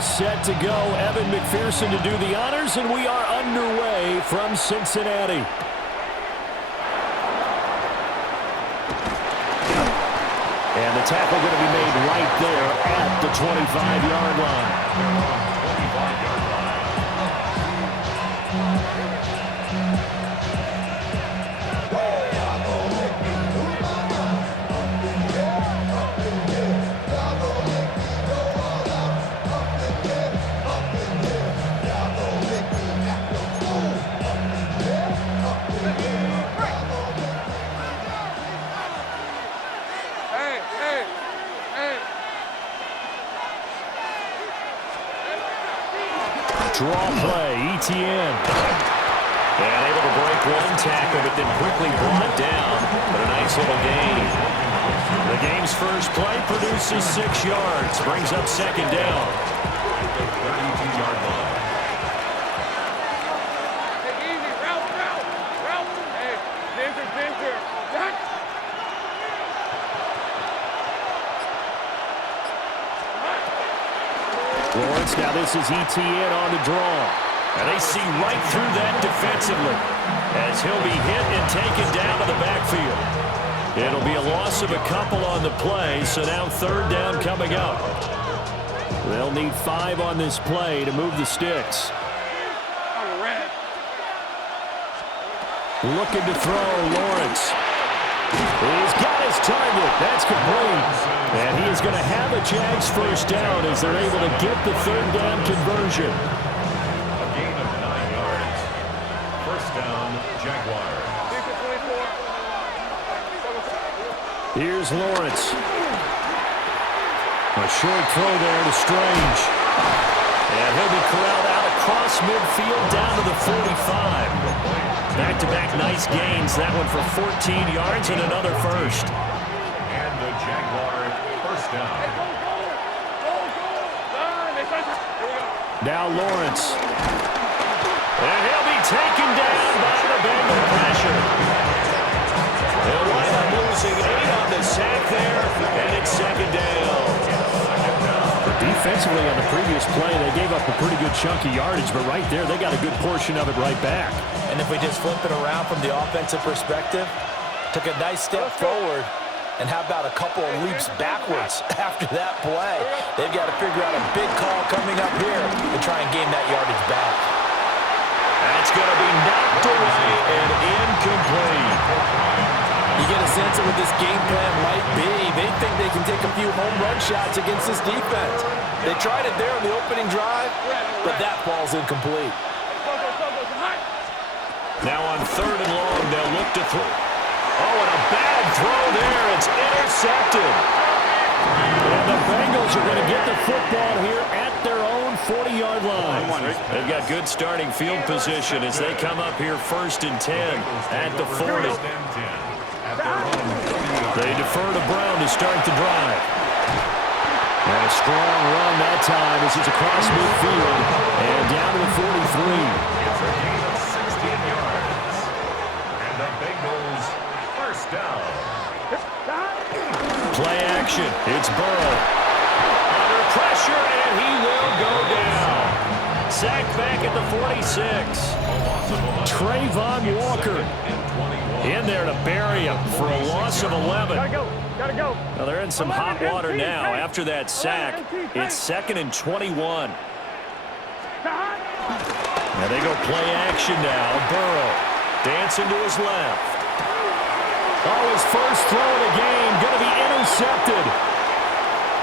are set to go. Evan McPherson to do the honors, and we are underway from Cincinnati. And the tackle going to be made right there at the 25-yard line. Draw play, Etienne. And able to break one tackle, but then quickly brought down. But a nice little gain. The game's first play produces 6 yards. Brings up second down. At the 32-yard line. Take it easy. Route. Hey, Ginger. Lawrence, now this is Etienne on the draw. And they see right through that defensively as he'll be hit and taken down to the backfield. It'll be a loss of a couple on the play, so now third down coming up. They'll need 5 on this play to move the sticks. Looking to throw, Lawrence. He's got his target. That's complete. And he is going to have a Jags first down as they're able to get the third down conversion. A gain of 9 yards. First down, Jaguars. Here's Lawrence. A short throw there to Strange. And he'll be corralled out across midfield down to the 45. Back-to-back nice gains. That one for 14 yards and another first. And the Jaguar first down. Now Lawrence. And he'll be taken down by the Bengal pressure. They'll wind up losing 8 on the sack there, and it's second down. Defensively on the previous play, they gave up a pretty good chunk of yardage, but right there, they got a good portion of it right back. And if we just flip it around from the offensive perspective, took a nice step forward, and how about a couple of leaps backwards after that play? They've got to figure out a big call coming up here to try and gain that yardage back. That's going to be knocked away and incomplete. You get a sense of what this game plan might be. They think they can take a few home run shots against this defense. They tried it there on the opening drive, but that ball's incomplete. Now on third and long, they'll look to throw. Oh, and a bad throw there. It's intercepted. And the Bengals are going to get the football here at their own 40-yard line. They've got good starting field position as they come up here first and 10 at the 40. They defer to Brown to start the drive. And a strong run that time as it's across midfield and down to the 43. It's a gain of 16 yards. And the Bengals first down. Play action. It's Burrow. Under pressure, and he will go down. Sacked back at the 46. Trayvon Walker in there to bury him for a loss of 11. Gotta go. Well, they're in some hot water now after that sack. It's second and 21. Now they go play action now. Burrow dancing to his left. Oh, his first throw of the game going to be intercepted.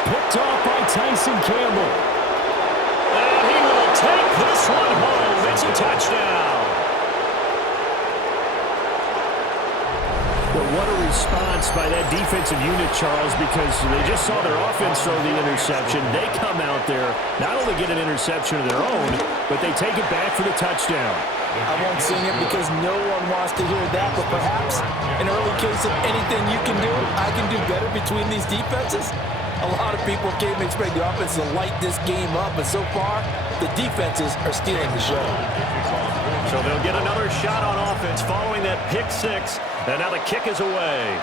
Picked off by Tyson Campbell. And he will take this one home. It's a touchdown. Well, what a response by that defensive unit, Charles, because they just saw their offense throw the interception. They come out there, not only get an interception of their own, but they take it back for the touchdown. I won't sing it because no one wants to hear that, but perhaps an early case of anything you can do, I can do better between these defenses. A lot of people came expecting the offense to light this game up, but so far, the defenses are stealing the show. So they'll get another shot on offense following that pick six, and now the kick is away.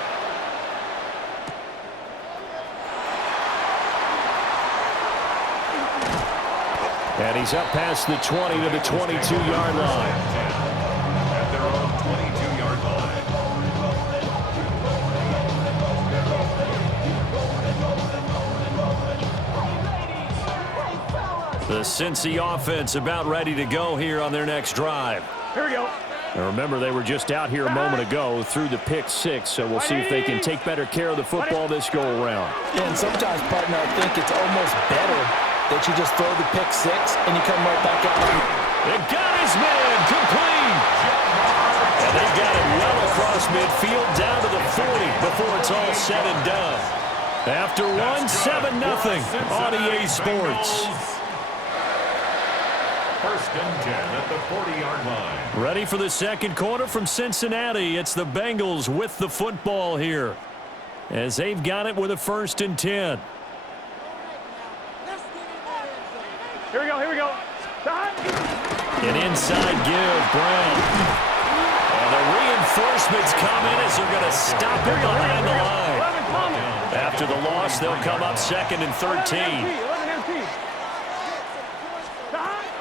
And he's up past the 20 to the 22-yard line. At their own 22-yard line. The Cincy offense about ready to go here on their next drive. Here we go. And remember, they were just out here a moment ago through the pick six, so we'll see if they can take better care of the football this go-around. Yeah, and sometimes, partner, I think it's almost better that you just throw the pick six and you come right back out. It got his man complete. And they got it well across midfield down to the 40 before it's all said and done. After one, 7-0 on EA Sports. First and 10 at the 40-yard line. Ready for the second quarter from Cincinnati. It's the Bengals with the football here, as they've got it with a 1st and 10. Here we go, here we go. An inside give, Brown. And the reinforcements come in as they're going to stop him behind the line. After the loss, they'll come up 2nd and 13.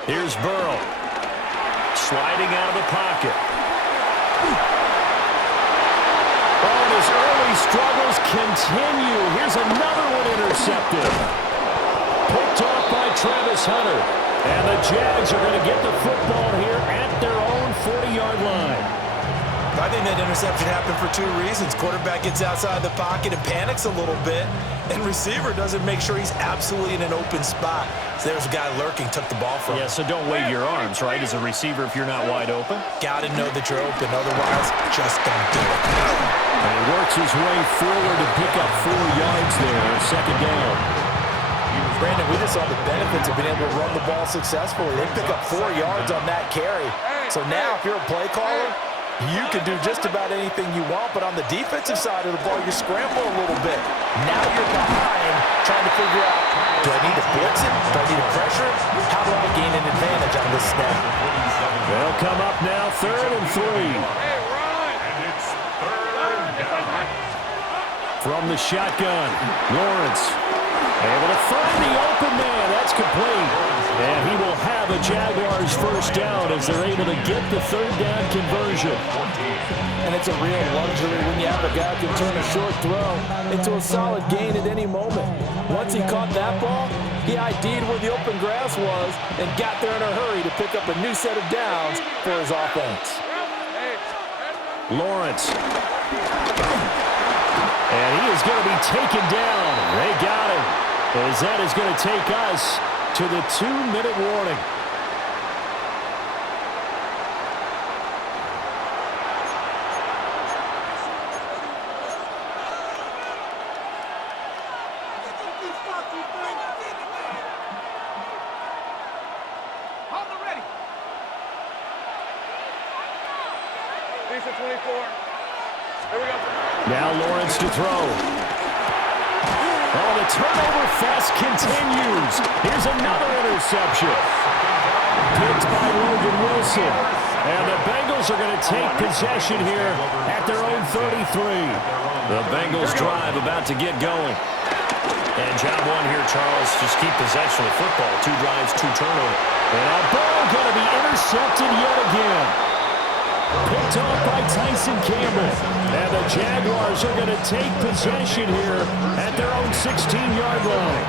Here's Burrow. Sliding out of the pocket. Oh, and his early struggles continue. Here's another one intercepted. Picked off by Travis Hunter. And the Jags are going to get the football here at their own 40-yard line. I think that interception happened for 2 reasons. Quarterback gets outside the pocket and panics a little bit, and receiver doesn't make sure he's absolutely in an open spot. So there's a guy lurking, took the ball from him. Yeah, so don't wave your arms, right, as a receiver if you're not wide open. Got to know that you're open, otherwise just don't do it. And he works his way forward to pick up 4 yards there, 2nd down. Brandon, we just saw the benefits of being able to run the ball successfully. They pick up 4 yards on that carry. So now if you're a play caller, you can do just about anything you want, but on the defensive side of the ball, you scramble a little bit. Now you're behind, trying to figure out, do I need to blitz it? Do I need to pressure it? How do I gain an advantage on this snap? They'll come up now 3rd and 3. Hey, run! And it's 3rd down. From the shotgun, Lawrence able to find the open man. That's complete. And he will have a Jaguars 1st down as they're able to get the 3rd down conversion. And it's a real luxury when you have a guy who can turn a short throw into a solid gain at any moment. Once he caught that ball, he ID'd where the open grass was and got there in a hurry to pick up a new set of downs for his offense. Lawrence. And he is going to be taken down. They got him. As that is going to take us to the 2-minute warning. Decent 24. Here we go. Now Lawrence to throw. Oh, the turnover fest continues. Here's another interception. Picked by Logan Wilson. And the Bengals are going to take possession here at their own 33. The Bengals drive about to get going. And job one here, Charles, just keep possession of the football. 2 drives, 2 turnovers. And a ball going to be intercepted yet again. Picked off by Tyson Campbell. And the Jaguars are going to take possession here at their own 16-yard line.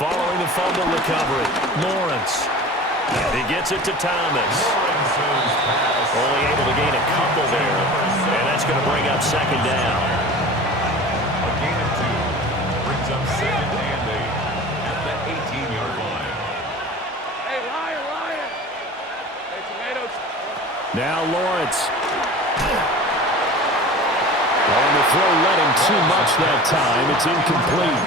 Following the fumble recovery, Lawrence. And he gets it to Thomas. Only able to gain a couple there. And that's going to bring up 2nd down. A gain of 2 brings up 2nd and 8 at the 18-yard line. Hey, Lion. Hey, tomatoes. Now Lawrence. On the throw, let him too much that time. It's incomplete.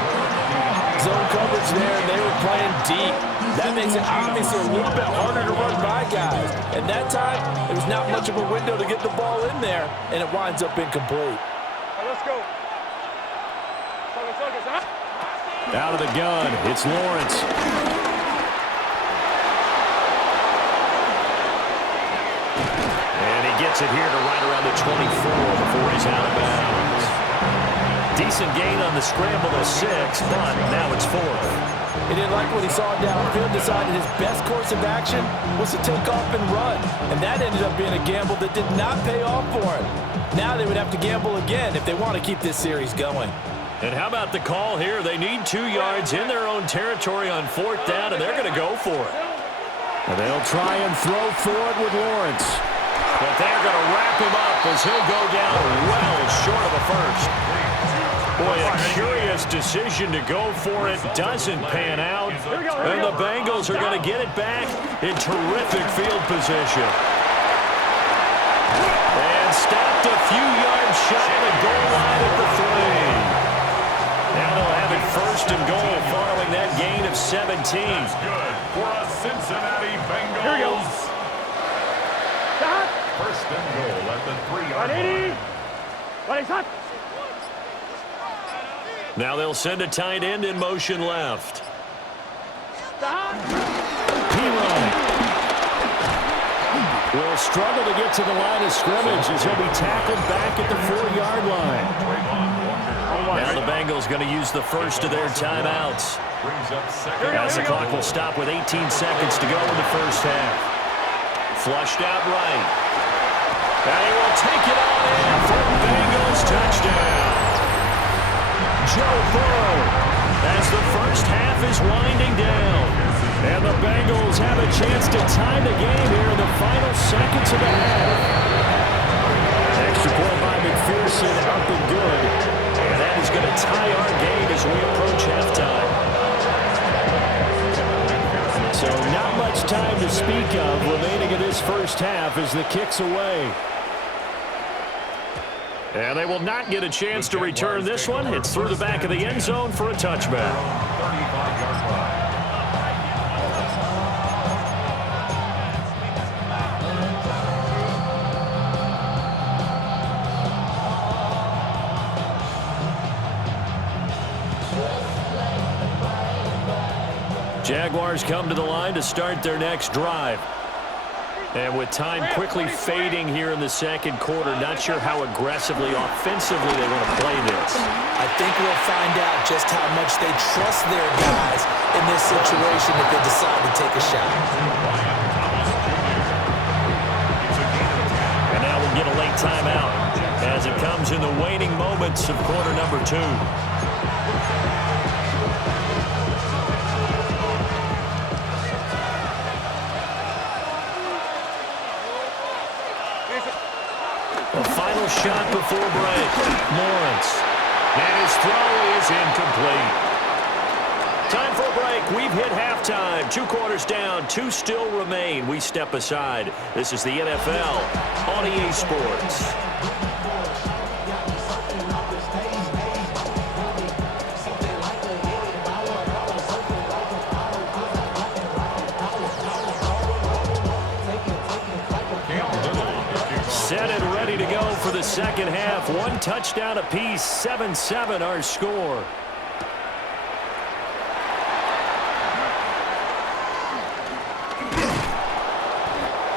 zone coverage there, and they were playing deep. That makes it obviously a little bit harder to run by guys. And that time, there was not much of a window to get the ball in there, and it winds up incomplete. Let's go. Out of the gun, it's Lawrence. And he gets it here to right around the 24 before he's out of bounds. Decent gain on the scramble of 6, but now it's 4th. He didn't like what he saw downfield, decided his best course of action was to take off and run. And that ended up being a gamble that did not pay off for him. Now they would have to gamble again if they want to keep this series going. And how about the call here? They need 2 yards in their own territory on 4th down, and they're going to go for it. And they'll try and throw for it with Lawrence. But they're going to wrap him up as he'll go down well short of a first. Boy, a curious decision to go for it doesn't pan out. And the Bengals are going to get it back in terrific field position. And stopped a few yards shy of the goal line at the 3. Now they'll have it 1st and goal following that gain of 17. That's good for a Cincinnati Bengals. Here we go. Stop. 1st and goal at the 3-yard line. Now they'll send a tight end in motion left. Stop. P-Ryan will struggle to get to the line of scrimmage as he'll be tackled back at the 4-yard line. Now the Bengals going to use the first of their timeouts. As the clock will stop with 18 seconds to go in the first half. Flushed out right. And he will take it on in for Bengals touchdown. Joe Burrow as the first half is winding down. And the Bengals have a chance to tie the game here in the final seconds of the half. Extra point by McPherson, up and good. And that is going to tie our game as we approach halftime. So not much time to speak of remaining in this first half as the kick's away. And they will not get a chance to return this one. It's through the back of the end zone for a touchback. 35-yard line. Jaguars come to the line to start their next drive. And with time quickly fading here in the second quarter, not sure how aggressively, offensively they want to play this. I think we'll find out just how much they trust their guys in this situation if they decide to take a shot. And now we'll get a late timeout as it comes in the waning moments of quarter number 2. A final shot before break. Lawrence. And his throw is incomplete. Time for a break. We've hit halftime. 2 quarters down. 2 still remain. We step aside. This is the NFL on EA Sports. Set and ready to go for the second half. 1 touchdown apiece, 7-7 our score.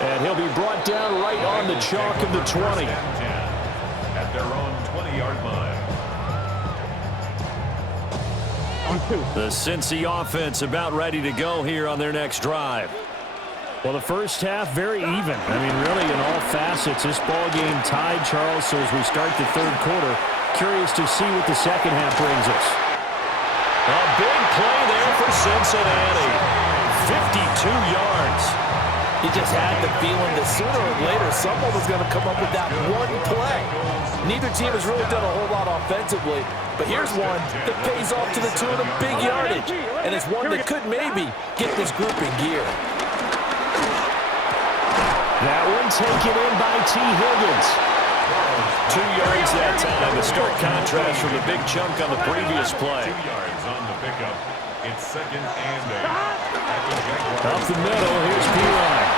And he'll be brought down right on the chalk of the 20. At their own 20-yard line. The Cincy offense about ready to go here on their next drive. Well, the first half, very even. I mean, really, in all facets, this ball game tied, Charles. So as we start the third quarter, curious to see what the second half brings us. A big play there for Cincinnati. 52 yards. He just had the feeling that sooner or later someone was going to come up with that one play. Neither team has really done a whole lot offensively, but here's one that pays off to the tune of big yardage, and it's one that could maybe get this group in gear. That one taken in by T. Higgins. 2 yards that time. A stark contrast from the big chunk on the previous play. 2 yards on the pickup. It's 2nd and 8. Up the middle, here's Pirine.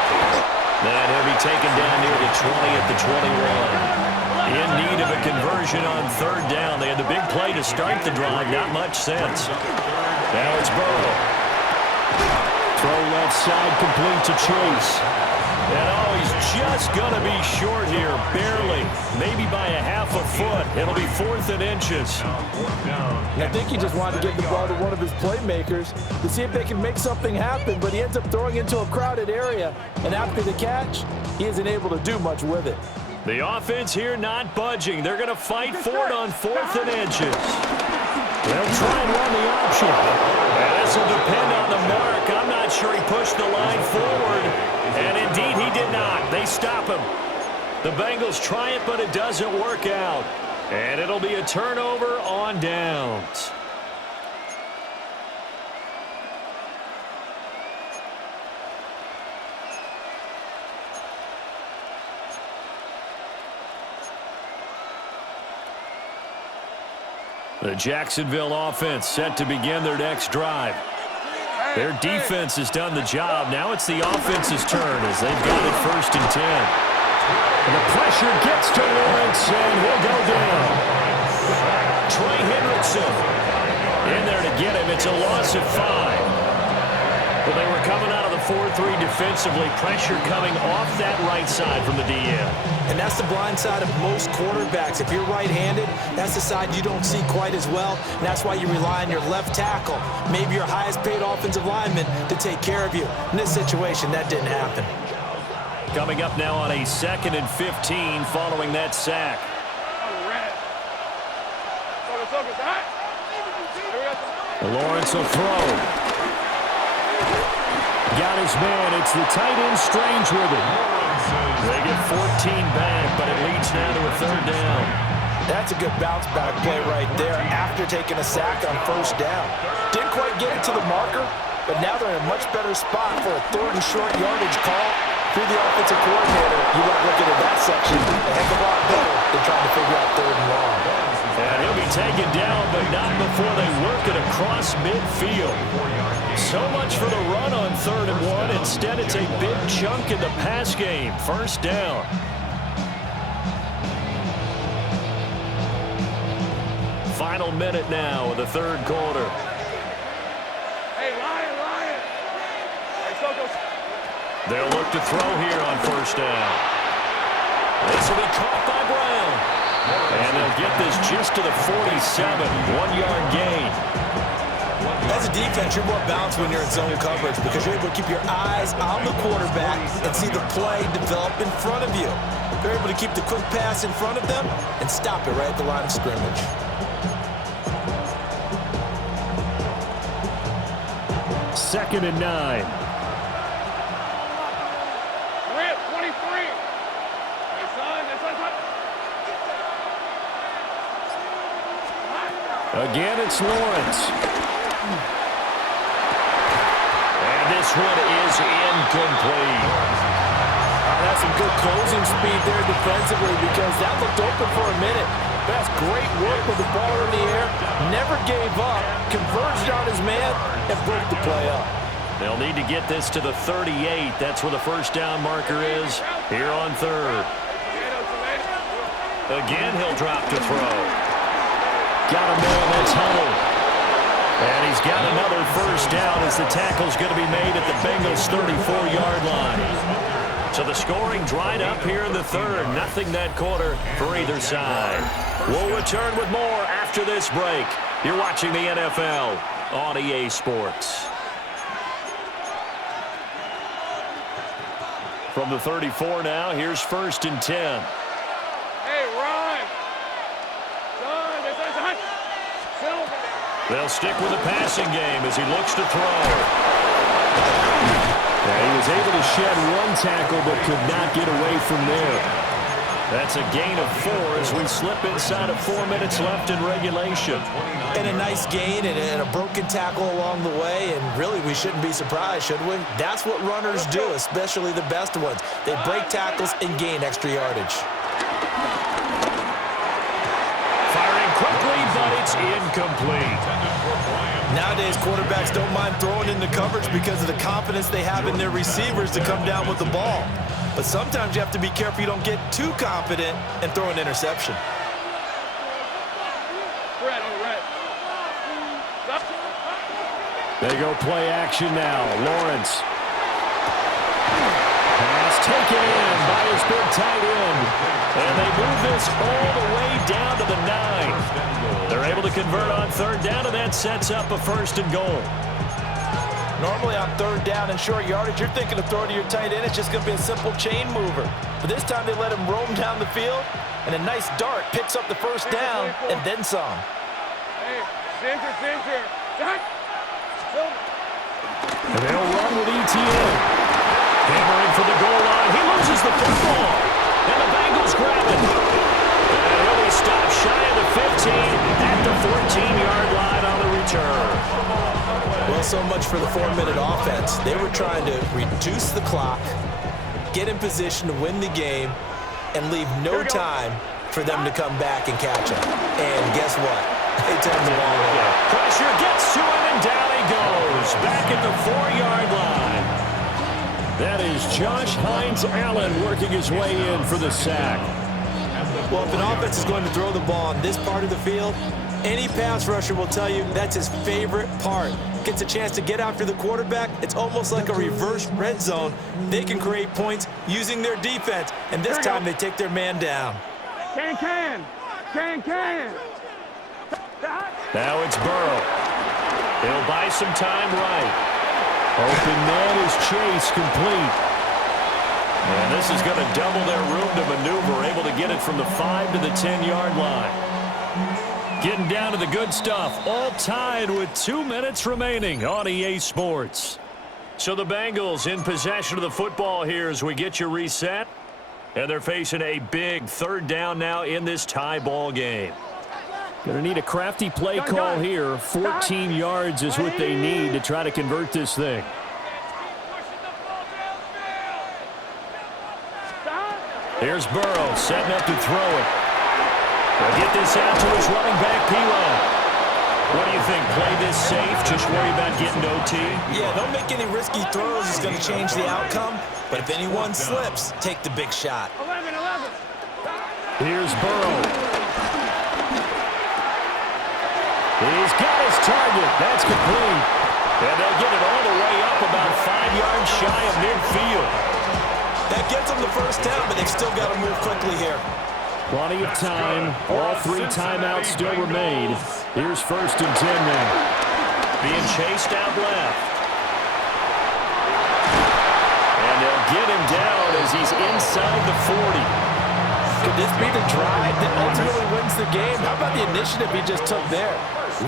That he'll be taken down near the 20 at the 21. In need of a conversion on 3rd down. They had the big play to start the drive. Not much sense. Now it's Burrow. Throw left side, complete to Chase. And oh, he's just going to be short here, barely. Maybe by a half a foot. It'll be 4th and inches. And I think he just wanted to give the ball to one of his playmakers to see if they can make something happen, but he ends up throwing into a crowded area. And after the catch, he isn't able to do much with it. The offense here not budging. They're going to fight for it on 4th and inches. They'll try and run the option. And this will depend on the mark. I'm not sure he pushed the line forward. And indeed, he did not. They stop him. The Bengals try it, but it doesn't work out. And it'll be a turnover on downs. The Jacksonville offense set to begin their next drive. Their defense has done the job. Now it's the offense's turn as they've got it 1st and 10. And the pressure gets to Lawrence, and he'll go down. Trey Hendrickson in there to get him. It's a loss of 5. Well, they were coming out of the 4-3 defensively. Pressure coming off that right side from the DN. And that's the blind side of most quarterbacks. If you're right-handed, that's the side you don't see quite as well. And that's why you rely on your left tackle, maybe your highest-paid offensive lineman, to take care of you. In this situation, that didn't happen. Coming up now on a 2nd and 15 following that sack. Lawrence will throw. Got his man. It's the tight end Strange with it. They get 14 back, but it leads now to a 3rd down. That's a good bounce-back play right there after taking a sack on 1st down. Didn't quite get it to the marker, but now they're in a much better spot for a 3rd and short yardage call through the offensive coordinator. You like looking at that section a heck of a lot better than trying to figure out 3rd and long. And he'll be taken down, but not before they work it across midfield. So much for the run on 3rd and 1. Instead, it's a big chunk in the pass game. 1st down. Final minute now of the 3rd quarter. Hey, Lion. Hey, Sokos. They'll look to throw here on 1st down. This will be caught by Brown. And they'll get this just to the 47. 1-yard gain. As a defense, you're more balanced when you're in zone coverage because you're able to keep your eyes on the quarterback and see the play develop in front of you. You're able to keep the quick pass in front of them and stop it right at the line of scrimmage. Second and 9. We're at 23. Hey, son. Again, it's Lawrence. And this one is incomplete. That's some good closing speed there defensively because that looked open for a minute. That's great work with the ball in the air. Never gave up, converged on his man, and broke the play up. They'll need to get this to the 38. That's where the 1st down marker is here on 3rd. Again, he'll drop to throw. Got a man that's huddled. And he's got another 1st down as the tackle's going to be made at the Bengals' 34-yard line. So the scoring dried up here in the 3rd. Nothing that quarter for either side. We'll return with more after this break. You're watching the NFL on EA Sports. From the 34 now, here's 1st and 10. Hey, Ron. Son, They'll stick with the passing game as he looks to throw. Yeah, he was able to shed one tackle but could not get away from there. That's a gain of 4 as we slip inside of 4 minutes left in regulation. And a nice gain and a broken tackle along the way, and really we shouldn't be surprised, should we? That's what runners do, especially the best ones. They break tackles and gain extra yardage. It's incomplete. Nowadays, quarterbacks don't mind throwing into coverage because of the confidence they have in their receivers to come down with the ball. But sometimes you have to be careful you don't get too confident and throw an interception. They go play action now. Lawrence. Pass taken in by his big tight end. And they move this all the way down to the 9. They're able to convert on third down, and that sets up a first and goal. Normally on third down and short yardage, you're thinking of throwing to your tight end. It's just going to be a simple chain mover. But this time they let him roam down the field, and a nice dart picks up the first down and then some. Hey, center. And they'll run with Etienne. Hammering for the goal line. He loses the football. And the Bengals grab it. And he'll be stopped shy of the 15 at the 14-yard line on the return. Well, so much for the 4-minute offense. They were trying to reduce the clock, get in position to win the game, and leave no time for them to come back and catch them. And guess what? They turned the ball over. Pressure gets to him, and down he goes. Back at the 4-yard line. That is Josh Hines-Allen working his way in for the sack. Well, if an offense is going to throw the ball on this part of the field, any pass rusher will tell you that's his favorite part. Gets a chance to get after the quarterback. It's almost like a reverse red zone. They can create points using their defense, and this time they take their man down. Can. Now it's Burrow. He'll buy some time right. Open man is Chase, complete. And this is going to double their room to maneuver, able to get it from the 5 to the 10-yard line. Getting down to the good stuff, all tied with 2 minutes remaining on EA Sports. So the Bengals in possession of the football here as we get you reset. And they're facing a big third down now in this tie ball game. Going to need a crafty play call here. 14 yards is what they need to try to convert this thing. Here's Burrow setting up to throw it. They'll get this out to his running back, P-Ron. What do you think? Play this safe? Just worry about getting OT? Yeah, don't make any risky throws. It's going to change the outcome. But if anyone slips, take the big shot. 11. Here's Burrow. He's got his target. That's complete. And they'll get it all the way up about 5 yards shy of midfield. That gets them the first down, but they've still got to move quickly here. Plenty of time. All 3 timeouts still remain. Here's 1st and 10 now. Being chased out left. And they'll get him down as he's inside the 40. Could this be the drive that ultimately wins the game? How about the initiative he just took there?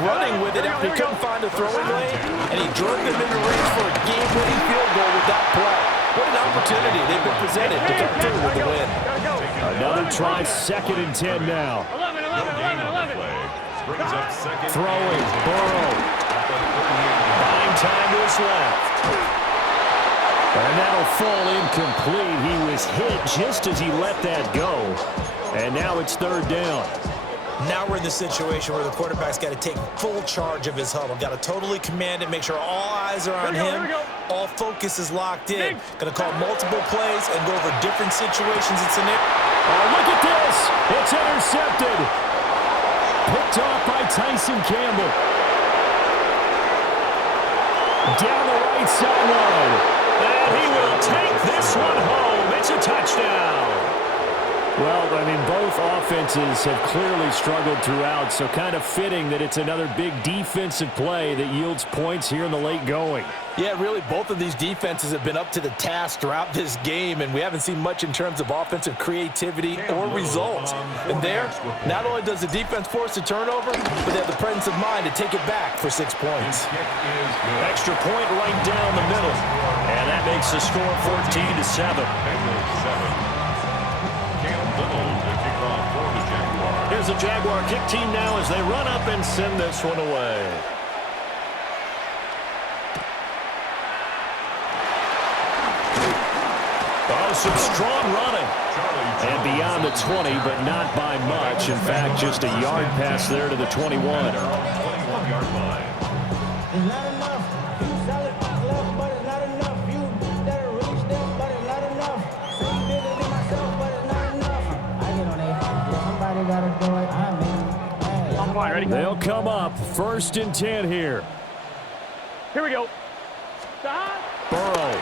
Running with it after he couldn't find a throwing lane, and he drove them into range for a game-winning field goal with that play. What an opportunity they've been presented to come through with the win. Another try, 2nd and 10 now. 11. Throwing, Burrow. Buying time to his left. And that'll fall incomplete. He was hit just as he let that go. And now it's 3rd down. Now we're in the situation where the quarterback's got to take full charge of his huddle. Got to totally command it, make sure all eyes are on him. All focus is locked in. Going to call multiple plays and go over different situations and scenarios. Oh, look at this. It's intercepted. Picked off by Tyson Campbell. Down the right sideline. And he will take this one home. It's a touchdown. Well, I mean, both offenses have clearly struggled throughout, so kind of fitting that it's another big defensive play that yields points here in the late going. Yeah, really, both of these defenses have been up to the task throughout this game, and we haven't seen much in terms of offensive creativity or results. And there, not only does the defense force a turnover, but they have the presence of mind to take it back for 6 points. Extra point right down the middle, and that makes the score 14-7. Here's the Jaguar kick team now as they run up and send this one away. Oh, some strong running. And beyond the 20, but not by much. In fact, just a yard pass there to the 21. 21-yard line. It's not enough. You solid left, but it's not enough. You that really step, but it's not enough. Say you bigger than myself, but it's not enough. I get on it. Somebody gotta do it. I mean, hey, Come on, ready? They'll come up 1st and 10 here. Here we go. Stop. Burrow.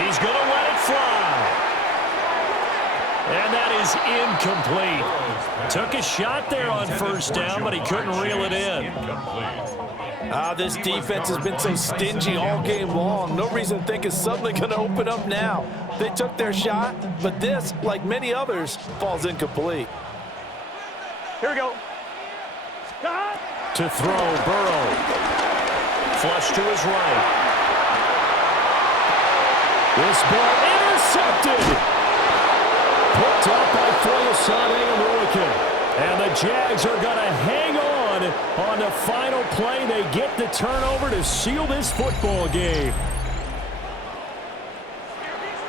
He's going to let it fly. And that is incomplete. Took a shot there on 1st down, but he couldn't reel it in. This defense has been so stingy all game long. No reason to think it's suddenly going to open up now. They took their shot, but this, like many others, falls incomplete. Here we go. Stop. To throw, Burrow. Flush to his right. This ball intercepted. Picked up by Foyesade Oluokun. And the Jags are going to hang on the final play. They get the turnover to seal this football game.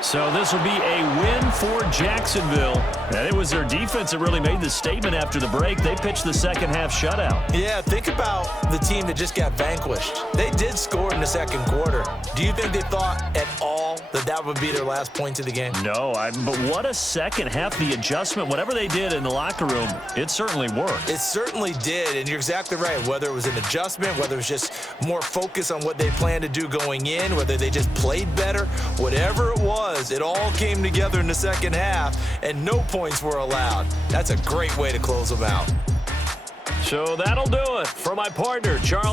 So this will be a win for Jacksonville. And it was their defense that really made the statement after the break. They pitched the second half shutout. Yeah, think about the team that just got vanquished. They did score in the second quarter. Do you think they thought at all that that would be their last point of the game? No, but what a second half. The adjustment, whatever they did in the locker room, it certainly worked. It certainly did, and you're exactly right. Whether it was an adjustment, whether it was just more focus on what they planned to do going in, whether they just played better, whatever it was, it all came together in the second half, and no points were allowed. That's a great way to close them out. So that'll do it for my partner, Charles.